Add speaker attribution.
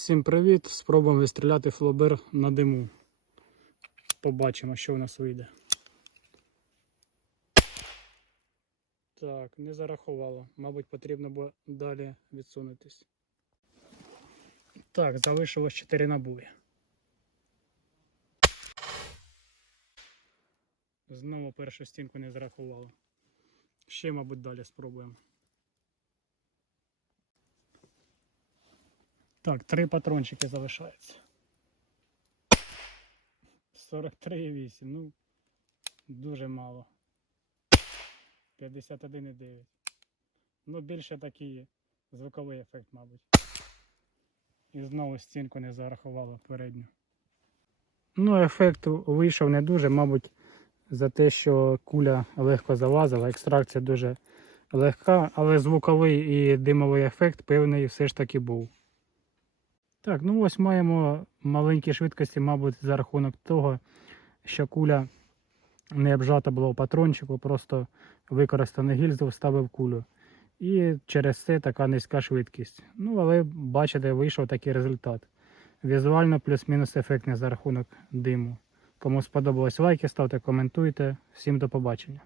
Speaker 1: Всім привіт! Спробуємо відстріляти флобер на диму. Побачимо, що в нас вийде. Так, не зарахувало. Мабуть, потрібно було далі відсунутись. Так, залишилось 4 набої. Знову першу стінку не зарахувало. Ще, мабуть, далі спробуємо. Так, три патрончики залишаються. 43,8. Ну, дуже мало. 51,9. Ну, більше такий звуковий ефект, мабуть. І знову стінку не зарахувало передню. Ну, ефект вийшов не дуже, мабуть, за те, що куля легко залазила, екстракція дуже легка, але звуковий і димовий ефект певний все ж таки був. Так, ну ось маємо маленькі швидкості, мабуть, за рахунок того, що куля не обжата була у патрончику, просто використаний гільзу вставив кулю. І через це така низька швидкість. Ну, але бачите, вийшов такий результат. Візуально плюс-мінус ефектний за рахунок диму. Кому сподобалось лайки, ставте, коментуйте. Всім до побачення.